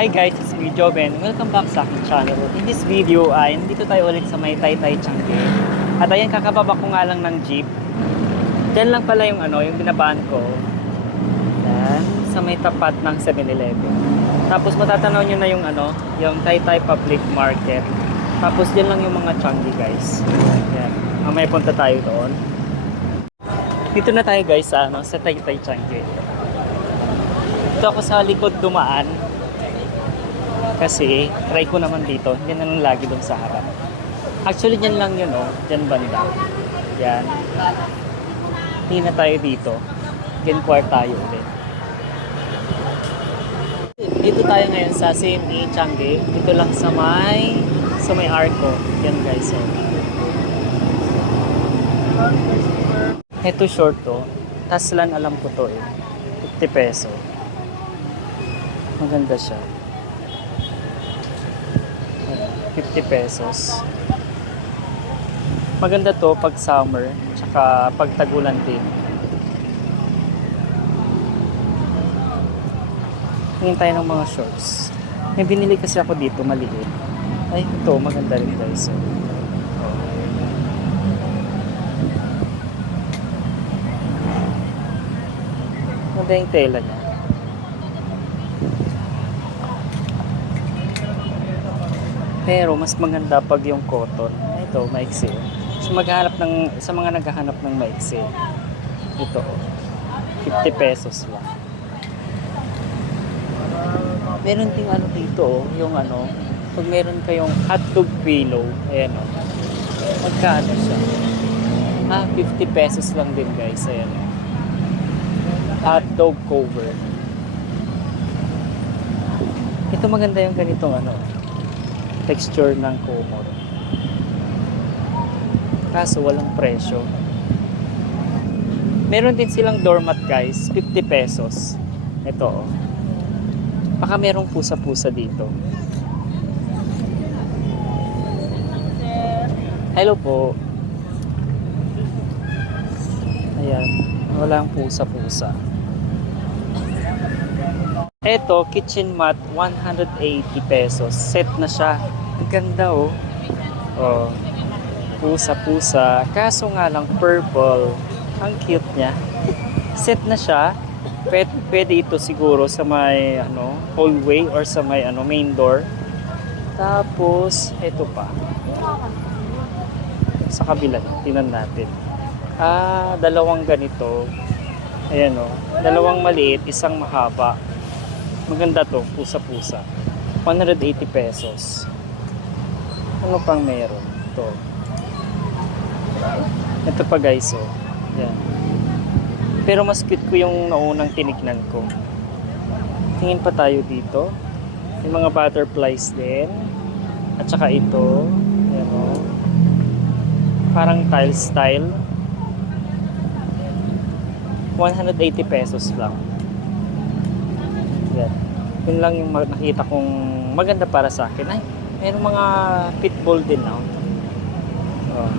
Hi guys, it's me Joven. Welcome back sa aking channel. In this video ay nandito tayo ulit sa may Taytay Changi. At ayan, kakababa ko nga lang ng jeep. Diyan lang pala yung ano, yung binabaan ko. Yan, sa may tapat ng 7-Eleven. Tapos matatanaw nyo na yung ano, yung Taytay Public Market. Tapos diyan lang yung mga Changi guys. Yan, mamaya punta tayo doon. Dito na tayo guys sa ano, sa Taytay Changi. Dito ako sa likod dumaan. Kasi try ko naman dito, hindi na lang lagi doon sa harap. Actually, dyan lang yun, oh. Dyan banda. Yan. Hindi na tayo dito. Genquar tayo ulit. Dito tayo ngayon sa CME Changi. Dito lang sa may sa may Arco. Yan guys, oh. Ito short to. Taslan alam ko to eh. 50 peso. Maganda siya. 50 pesos. Maganda to pag summer, tsaka pag tagulan din. Tingin tayo ng mga shorts. May binili kasi ako dito, maliit. Ay, ito, maganda rin guys. So, Maganda yung tela niya. Pero mas maganda pag yung cotton. Ito, maiksi. So maghanap ng sa mga naghahanap ng maiksi. Ito. oh. 50 pesos lang. Meron ding ano dito, yung ano, pag meron kayong hotdog pillow, ayan oh. Magkano siya? Ah, 50 pesos lang din guys, ayan oh. Hotdog cover. Ito maganda yung ganitong ano, texture ng kumor. Kaso walang presyo. Meron din silang doormat guys, 50 pesos. Ito oh. Baka merong pusa-pusa dito. Hello po. Ayan, walang pusa-pusa. Eto, kitchen mat, 180 pesos. Set na siya. Ang ganda oh. Oh. Pusa-pusa. Kaso nga lang purple. Ang cute niya. Set na siya. Pwede, pwede ito siguro sa may ano, hallway or sa may ano, main door. Tapos, ito pa. Sa kabila, tinan natin. Ah, dalawang ganito. Ayan oh. Dalawang maliit, isang mahaba. Maganda to, pusa-pusa. 180 pesos. Ano pang meron? Ito. Ito pa guys, oh. Yan. Pero mas cute ko yung naunang tinignan ko. Tingin pa tayo dito. Yung mga butterflies din. At saka ito. Yan, oh. Parang tile style. 180 pesos lang. Yun lang yung nakita kong maganda para sa akin. Ay, mayroong mga pitbull din now. Oh.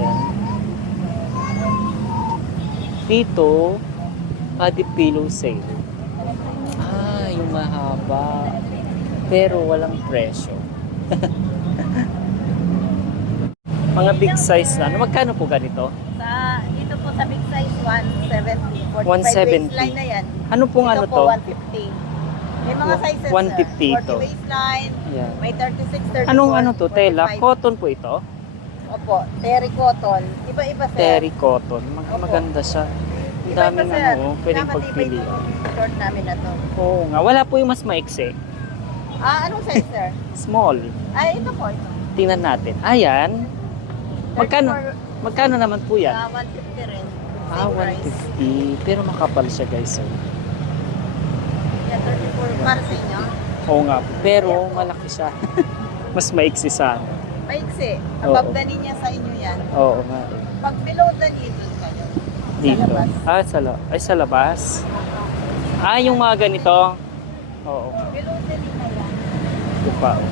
Yan. Dito, body pillow sale. Ah, yung mahaba. Pero walang presyo. mga big size na. Ano, magkano po ganito? Sa, dito po sa big size, 170. 170. 45 waistline na yan. Ano pong Ito ano po, to? 150. May mga sizes, 150 sir. ito. 40 waistline, Yan. may 36, 34, Anong ano to? Tela? 45. Cotton po ito? Opo, terry cotton. Iba-iba, sir. Terry cotton. Mag- Opo. maganda siya. Ang Iba-iba, daming sir. ano, pwedeng Dapat iba pagpili. itong short namin na to. Oo nga. Wala po yung mas maiksi. Ah, anong size, sir? Small. Ay, ito po, ito. Tingnan natin. Ayan. Magkano? 34, Magkano naman po yan? ah, 150 rin. Ah, Same price. 150. Pero makapal siya guys. Oh. Yan, 34. Para sa inyo. Oo nga. Pero malaki siya. mas maiksi sa ano. Maiksi. Oo. Above the knee niya sa inyo yan. Oo nga. eh. Pag below the knee, doon kayo. Dito. labas. Ah, sa, la- ay, sa labas. Ah, yung mga ganito. Oo. Below the knee na yan. Pa. oh.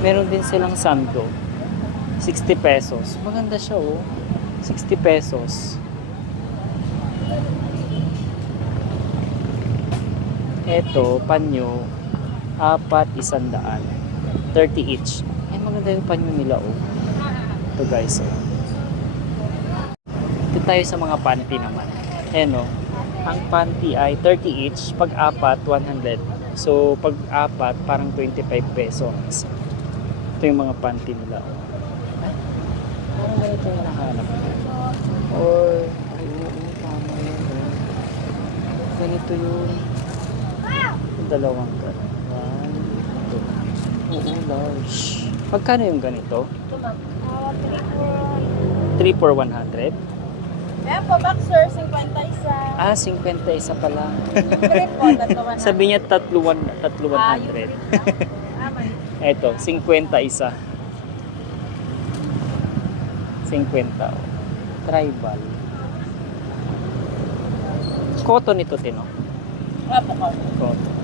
Meron din silang sando. 60 pesos. Maganda siya oh. 60 pesos. Ito, panyo, apat isandaan. 30 each. Ay, maganda yung panyo nila oh. Ito guys oh. Ito tayo sa mga panty naman. Ayan oh. Ang panty ay 30 each, pag apat, 100. So, pag apat, parang 25 peso ang isa. Ito yung mga panty nila. Oh. Parang ganito yung nahanap. Or, ay, oo, tama yun, oh. Ganito yun. Yung dalawang ganun. One, two. Oo, large. Magkano yung ganito? 3 for 100? Ayan po, boxer, 50 isa. Ah, 50 isa tatlo na. Sabi niya tatlo, one, tatlo 100. Ah, man. Eto, 50 isa. 50. oh. Tribal. Cotton ito, Tino. Apo ko. Cotton.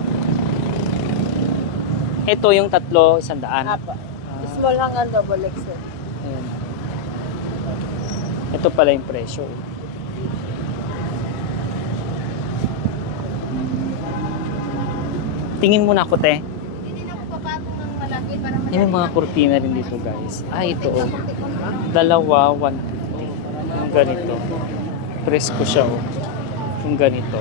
Ito yung tatlo, isandaan. Apo. Ah, Small hanggang double XL. ayan. Ito pala yung presyo. eh. Tingin muna ako, te. Hindi na po papatong ng para Yung mga kurtina rin dito, guys. Ah, ito, oh. Dalawa, one. Yung ganito. Presko siya, oh. Yung ganito.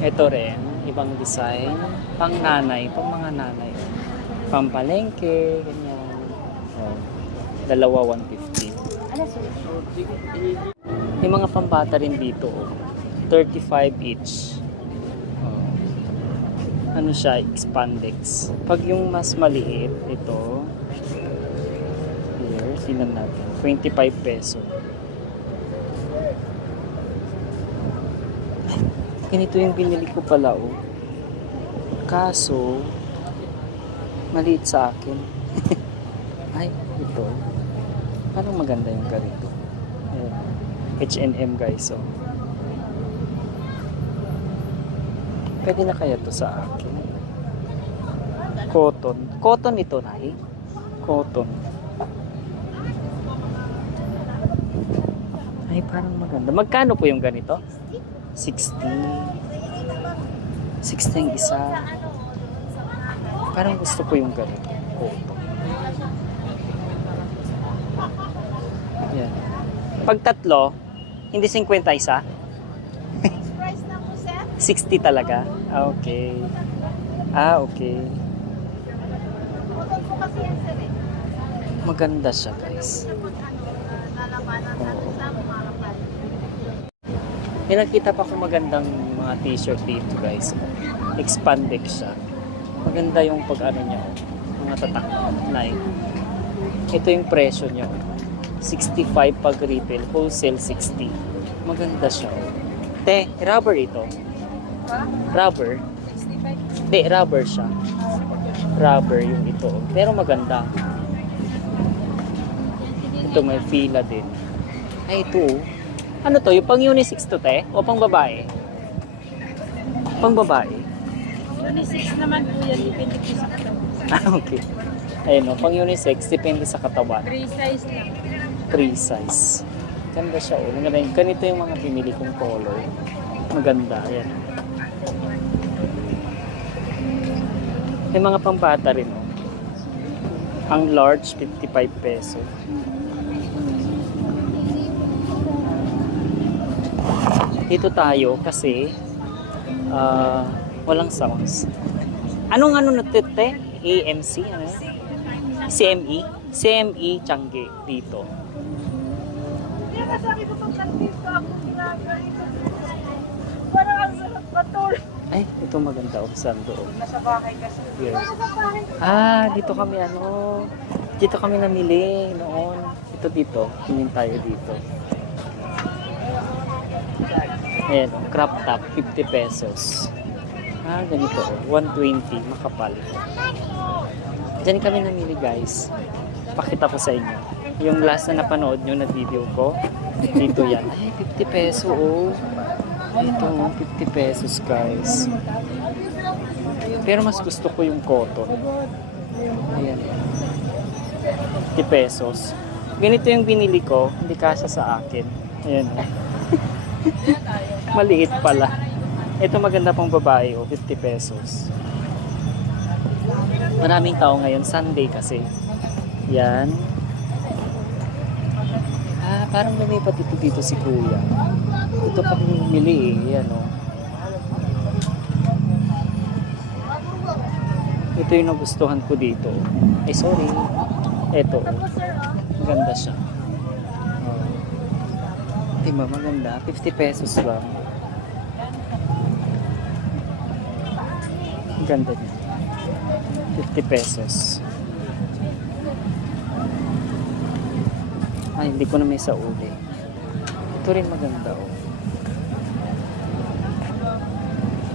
Ito rin, ibang design. Pang nanay, pang mga nanay. Pampalengke, ganyan. Oh. Dalawa, 150. Ano sir? May mga pambata rin dito, oh. 35 each. Ano siya, expandex. Pag yung mas maliit, ito, here, sinan natin, 25 peso. Ganito yung binili ko pala, oh. Kaso, maliit sa akin. Ay, ito. Parang maganda yung ganito. Ayan. H&M guys, oh. Pwede na kaya to sa akin? Cotton. Cotton ito, Nay. Cotton. Ay, parang maganda. Magkano po yung ganito? 60. 60 yung isa. Parang gusto ko yung ganito. Cotton. Yan. Pag tatlo, hindi 50 isa? Price na po sir. 60 talaga? Ah, okay. Ah, okay. Eh. Maganda siya, guys. Kapal. May nakita pa akong magandang mga t-shirt dito, guys. Expandex siya. Maganda yung pag ano niya, mga tatak Nike. Ito yung presyo niya. oh. 65 pag retail, wholesale 60. Maganda siya. Te, rubber ito. Rubber. 65. Hindi, rubber siya. Rubber yung ito. Pero maganda. Ito may fila din. Ay, ito. Ano to? Yung pang unisex to, te? O pang babae? Pang babae? Unisex naman po yan, depende po sa katawan. Ah, okay. Ayun, no? pang unisex, depende sa katawan. 3 size lang. Free size. Ganda siya, oh. Maganda yung, ganito yung mga pinili kong color. Maganda, ayan. May mga pambata rin, oh. Ang large, 55 peso. Dito tayo kasi ah, walang sounds. Anong ano na tete? AMC? Ano? CME? CME Changi dito. Parang ang sarap patul. Ay, ito maganda oh, sando. oh. Nasa bahay kasi. Bahay. Ah, dito kami ano, dito kami namili noon. Ito dito, tingin tayo dito. Ayan, crop top, 50 pesos. Ah, ganito oh, 120, makapal. Diyan kami namili guys. Pakita ko sa inyo. Yung last na napanood nyo na video ko, dito yan. Ay, 50 peso oh. Ito, oh, 50 pesos guys. Pero mas gusto ko yung cotton. Ayan. 50 pesos. Ganito yung binili ko, hindi kasya sa akin. Ayan. Maliit pala. Ito maganda pang babae, oh, 50 pesos. Maraming tao ngayon, Sunday kasi. Yan. Parang lumipat ito dito si Kuya. Ito pa bumili eh, yan oh. Ito yung nagustuhan ko dito. Ay, sorry. Ito. Maganda siya. Oh. Diba, maganda. 50 pesos lang. Ang ganda niya. 50 pesos. Ay, hindi ko na may sa uli. Ito rin maganda, oh.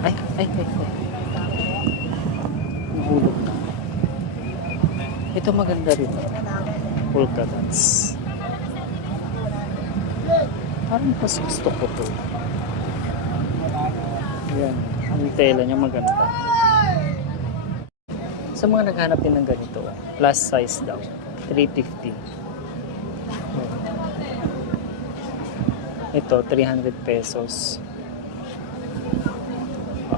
Ay, ay, ay, ay. Nahulog na. Ito maganda rin. Polka dots. Parang mas gusto ko to. Yan. Ang tela niya maganda. Sa mga naghanap din ng ganito, plus size daw. 350. Ito, 300 pesos. Oh.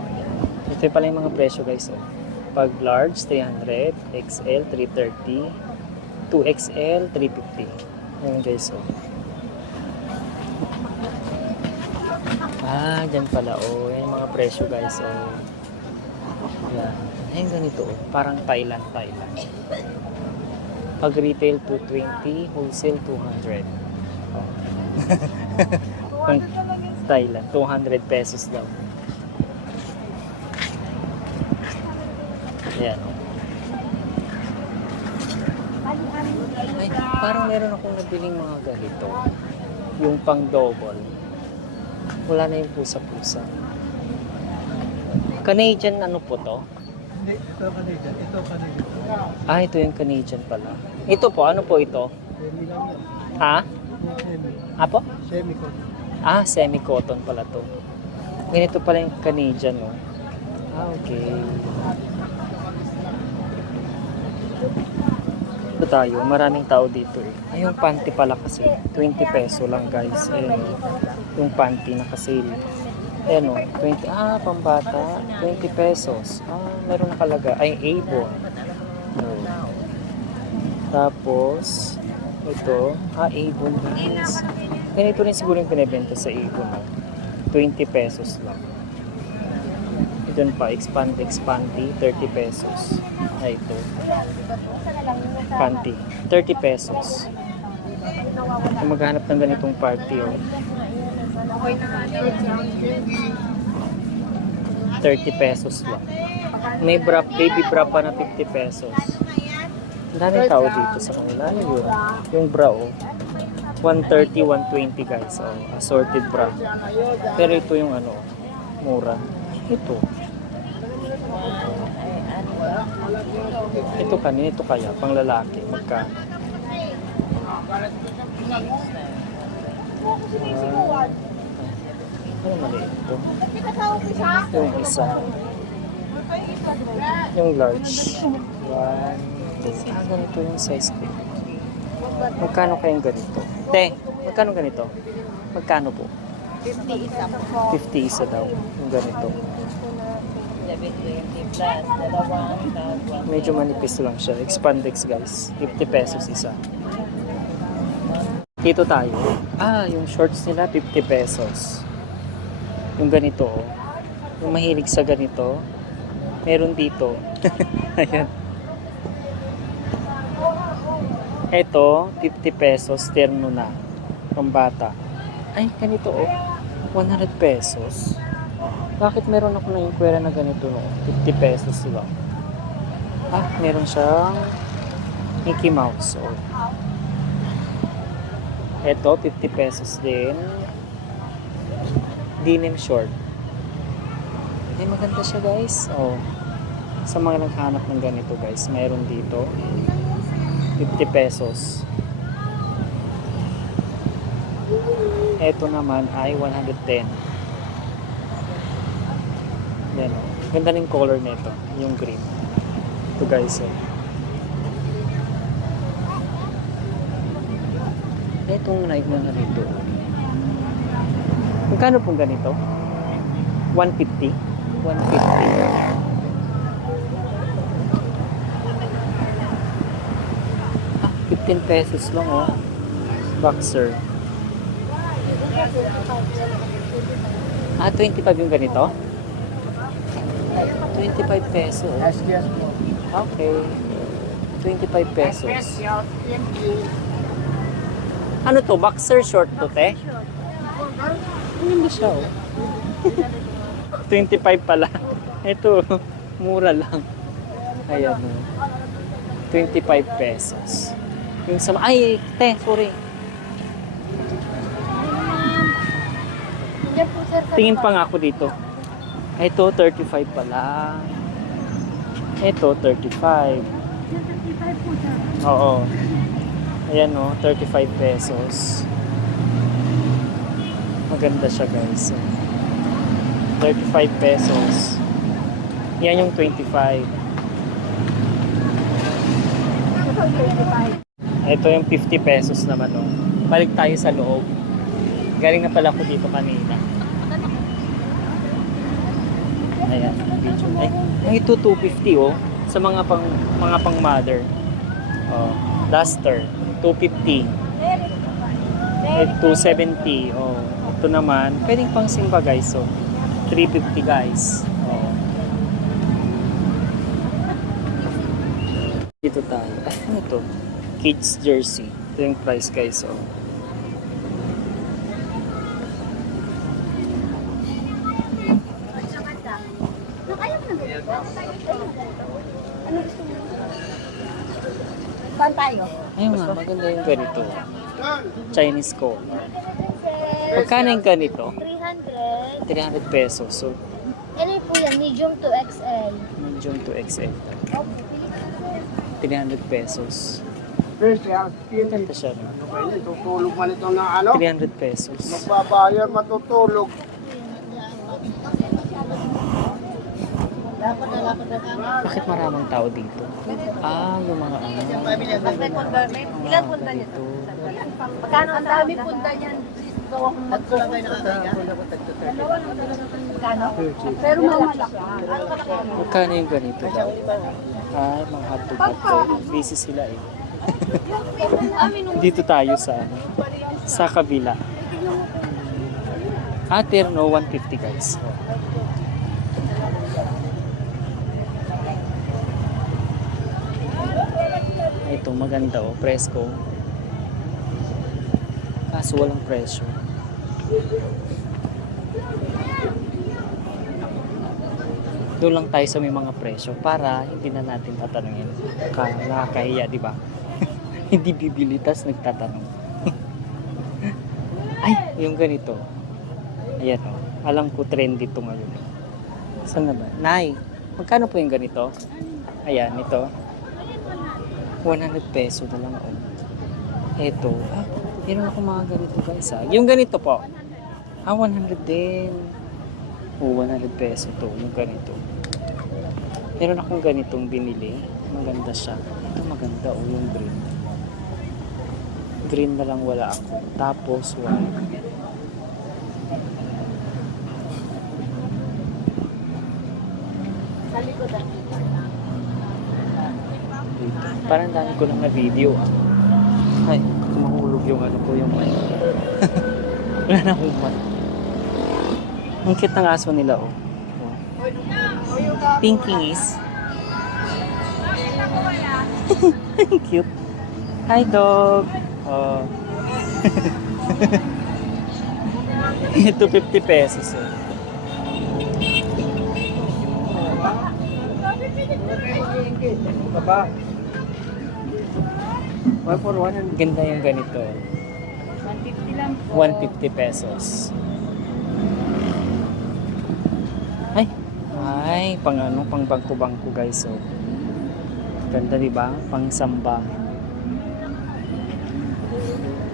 Ito pala yung mga presyo guys. Oh. Pag large, 300. XL, 330. 2XL, 350. Yan guys. Oh. Ah, dyan pala. Oh, yan yung mga presyo guys. Oh. Yan. Ayun ganito. Oh. Parang Thailand, Thailand. Pag retail, 220. Wholesale, 200. Oh. Pang Thailand, 200 pesos daw. Yan. Ay, parang meron akong nabiling mga ganito. Yung pang double. Wala na yung pusa-pusa. Canadian ano po to? Hindi, ito Canadian. Ito Canadian. Ah, ito yung Canadian pala. Ito po, ano po ito? Semi lang yan. Ha? Semi. Apo? Semi ko. Ah, semi-cotton pala to. Ganito pala yung Canadian, no? Ah, okay. Ito tayo, maraming tao dito eh. Ay, yung panty pala kasi, 20 peso lang guys. Ayan, oh. yung panty naka-sale. Ayan o, 20, ah, pambata, 20 pesos. Ah, meron nakalaga. Ay, Avon. Oh. Tapos, ito, ah, Avon guys. Ganito rin siguro yung pinibenta sa no? 20 pesos lang. Doon pa, expand, expandy, 30 pesos. Ay, ito. Panty, 30 pesos. Kung maghanap ng ganitong party, oh. 30 pesos lang. May bra, baby bra pa na 50 pesos. Ang daming tao dito sa kanila. Ano yun? Yung bra, oh. 130, 120 guys. Oh, assorted bra. Pero ito yung ano, mura. Ito. Ito kanina, ito kaya, pang lalaki, magkano? Ah, ano maliit ito? Yung isa. Yung large. One, two. Ah, ganito yung size ko. Magkano kayong ganito? Te, magkano ganito? Magkano po? 50 isa po. 50 isa daw. Yung ganito. 720 plus, dalawang, Medyo manipis lang siya. Expandex guys. 50 pesos isa. Dito tayo. Ah, yung shorts nila 50 pesos. Yung ganito oh. Yung mahilig sa ganito. Meron dito. Ayan. Ito, 50 pesos. Terno na. Pambata. Ay, ganito oh. 100 pesos. Bakit meron ako na kwera na ganito no? 50 pesos lang. Ah, meron siyang Mickey Mouse. Oh. Ito, 50 pesos din. Denim short. Ay, maganda siya guys. Oh. Sa mga naghanap ng ganito guys, meron dito. 50 pesos. Ito naman ay 110. Yan oh. Ganda ng color nito, yung green. Ito guys oh. Itong live na narito. Magkano pong ganito? 150. 150. 15 pesos lang oh. Boxer. Ah, 25 yung ganito? 25 pesos. Yes, yes po. Okay. 25 pesos. Ano to? Boxer short to, te? Hindi siya, oh. 25 pala. Ito, mura lang. Ayan, oh. 25 pesos. Yung sa... Ay, te, sorry. Tingin pa nga ako dito. Ito, 35 pala. Ito, 35. 35 po sir. Oo. Ayan o, 35 pesos. Maganda siya guys. 35 pesos. Yan yung 25. Ito yung 50 pesos naman o. Balik tayo sa loob. Galing na pala ako dito kanina. Ayan, video. Ay, ay, ito 250 oh. Sa mga pang mga pang mother. Oh, duster 250. Eh, 270. Oh, ito naman, pwedeng pang simba guys. So, 350 guys. Oh. Dito tayo. Ay, ano to? Kids jersey. Ito yung price guys. Oh. Saan tayo? Ayun nga, maganda yung ganito. Chinese ko. Pagkano yung ganito? 300. 300 pesos. So, Ano po yan? Medium to XL. medium to XL. 300 pesos. First, yan. Maganda siya. no? Tutulog man ito ng ano? 300 pesos. Magbabayar, matutulog. Bakit maraming tao dito? Ah, yung mga ano. Ilan punta niya? Ito. Magkano ang dami punta niyan? Magkano? Pero mamalaki. Ano kalaki? Magkano yung ganito daw? Ah, mga hotdog hotdog. Busy sila eh. Dito tayo sa sa kabila. Ah, Terno 150 guys. Ito maganda oh, presko. Kaso walang presyo. Doon lang tayo sa may mga presyo para hindi na natin tatanungin. Ka, nakakahiya, di ba? Hindi bibili, tas nagtatanong. Ay, yung ganito. Ayan o. Alam ko trendy to ngayon. Saan na ba? Nay, magkano po yung ganito? Ayan, ito. 100 peso na lang o. Ito. Ah, meron ako mga ganito guys ah. Yung ganito po. Ah, 100 din. O, 100 peso to. Yung ganito. Meron akong ganitong binili. Maganda siya. Ito maganda o yung green. Green na lang wala ako. Tapos white. Dito. Parang dami ko lang na video ah. Ay, mahulog yung ano ko yung mic. Wala na akong mic. Ang cute ng aso nila oh. Pinkies. cute. Hi dog. Oh. Ito 50 pesos eh. Baba. One for one and Ganda yung ganito. 150 lang 150 pesos. Ay, ay, pang ano, pang bangko-bangko guys. So, ganda di ba? Pang samba.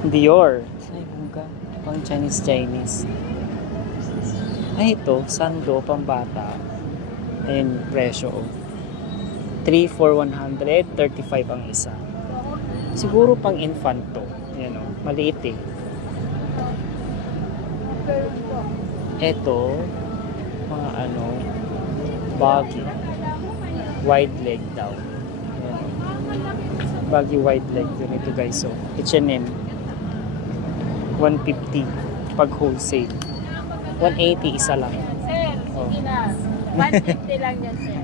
Dior. Ay, muga. Pang Chinese Chinese. Ay, ito, sando, pang bata. Yung presyo. Oh. 3 for 100, 35 ang isa. Siguro pang infant to. Yan o, maliit eh. Eto, Mga ano, baggy. Wide leg daw. Ayan. Baggy wide leg. Ganito guys. So, H&M. 150 pag wholesale. 180 isa lang. Sir, Oh. sige na. 150 lang yan, sir.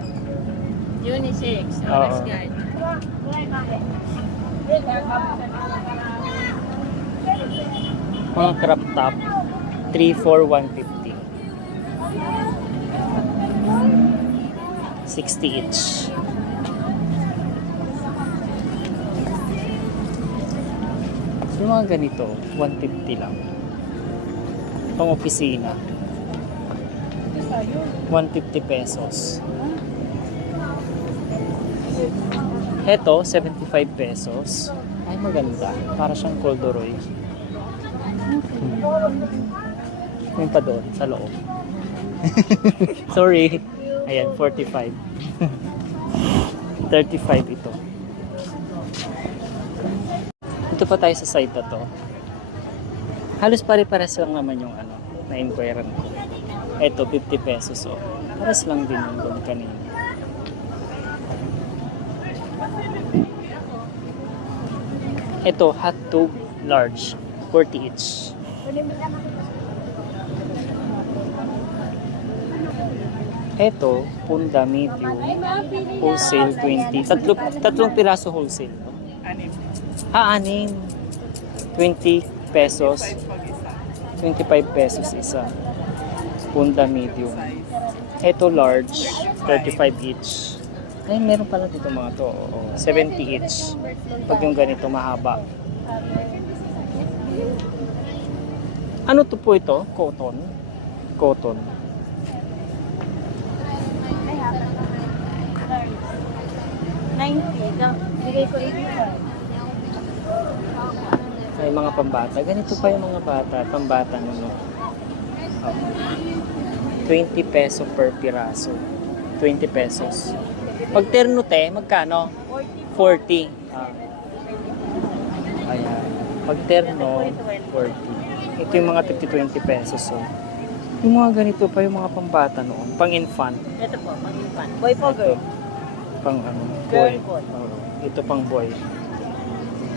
Unisex. Oras guide. Mga crop top. 3 for 150. 60 each. Yung mga ganito, 150 lang. Pang opisina. 150 pesos. Heto, 75 pesos. Ay, maganda. Para siyang corduroy. Yung pa doon, sa loob. Sorry. Ayan, 45. 35 ito. Ito pa tayo sa side na to. Halos pare-pares lang naman yung ano, na-inquiran ko. Ito, 50 pesos oh. Pares lang din yung doon kanina. Ito, hot tub, large. 40 each. Ito, punda medium, wholesale 20. Tatlo, tatlong piraso wholesale. to. Ah, anim. 20 pesos. 25 pesos isa. Punda medium. Ito large, 35 each. Ay, meron pala dito mga to. Oo, 70 each. Pag yung ganito mahaba. Ano to po ito? Cotton? Cotton. Ay, 90. No, Bigay ko 80. Ay, mga pambata. Ganito pa yung mga bata. Pambata no. Oh. 20 peso per piraso. 20 pesos. Pag terno te, magkano? 40. Ah. Ayan. Pag terno, 40. Ito yung mga 50-20 pesos. So. Yung mga ganito pa yung mga pambata noon. Pang infant. Ito po, pang-infant. Boy po, Ito. girl. Pang ano, Girl boy. po. Oo. ito pang boy.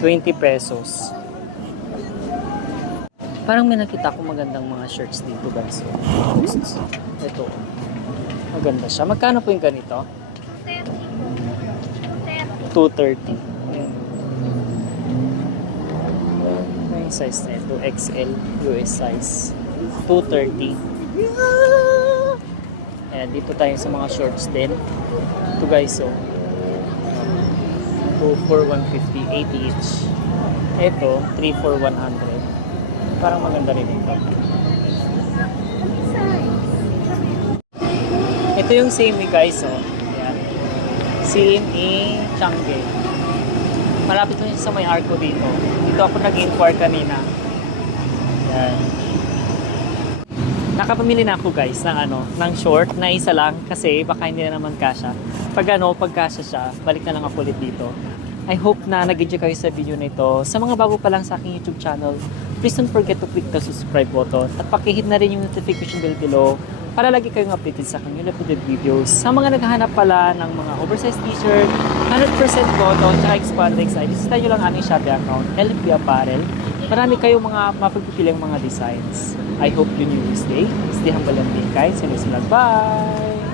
20 pesos. Parang may nakita ko magandang mga shirts dito guys. Ito. Maganda siya. Magkano po yung ganito? 230. Ayan. May size na ito. XL US size. 230. Ayan, dito tayo sa mga shorts din. Ito guys, so 2 for 150, 80 each. Ito, 3 for 100. Parang maganda rin ito. Ito yung same guys, oh. Ayan. CME Changge. Malapit lang sa may arco dito. Dito ako nag-inquire kanina. Ayan. Nakapamili na ako guys ng ano, ng short na isa lang kasi baka hindi na naman kasha. Pag ano, pag kasha siya, balik na lang ako ulit dito. I hope na nag-enjoy kayo sa video na ito. Sa mga bago pa lang sa aking YouTube channel, please don't forget to click the subscribe button at pakihit na rin yung notification bell below para lagi kayong updated sa aking uploaded videos. Sa mga naghahanap pala ng mga oversized t-shirt, 100% cotton, tsaka expandex ay bisita nyo lang aming Shopee account, LP Apparel. Marami kayong mga mapagpipilang mga designs. I hope you knew this day. Stay humble and be kind. You next vlog. Bye!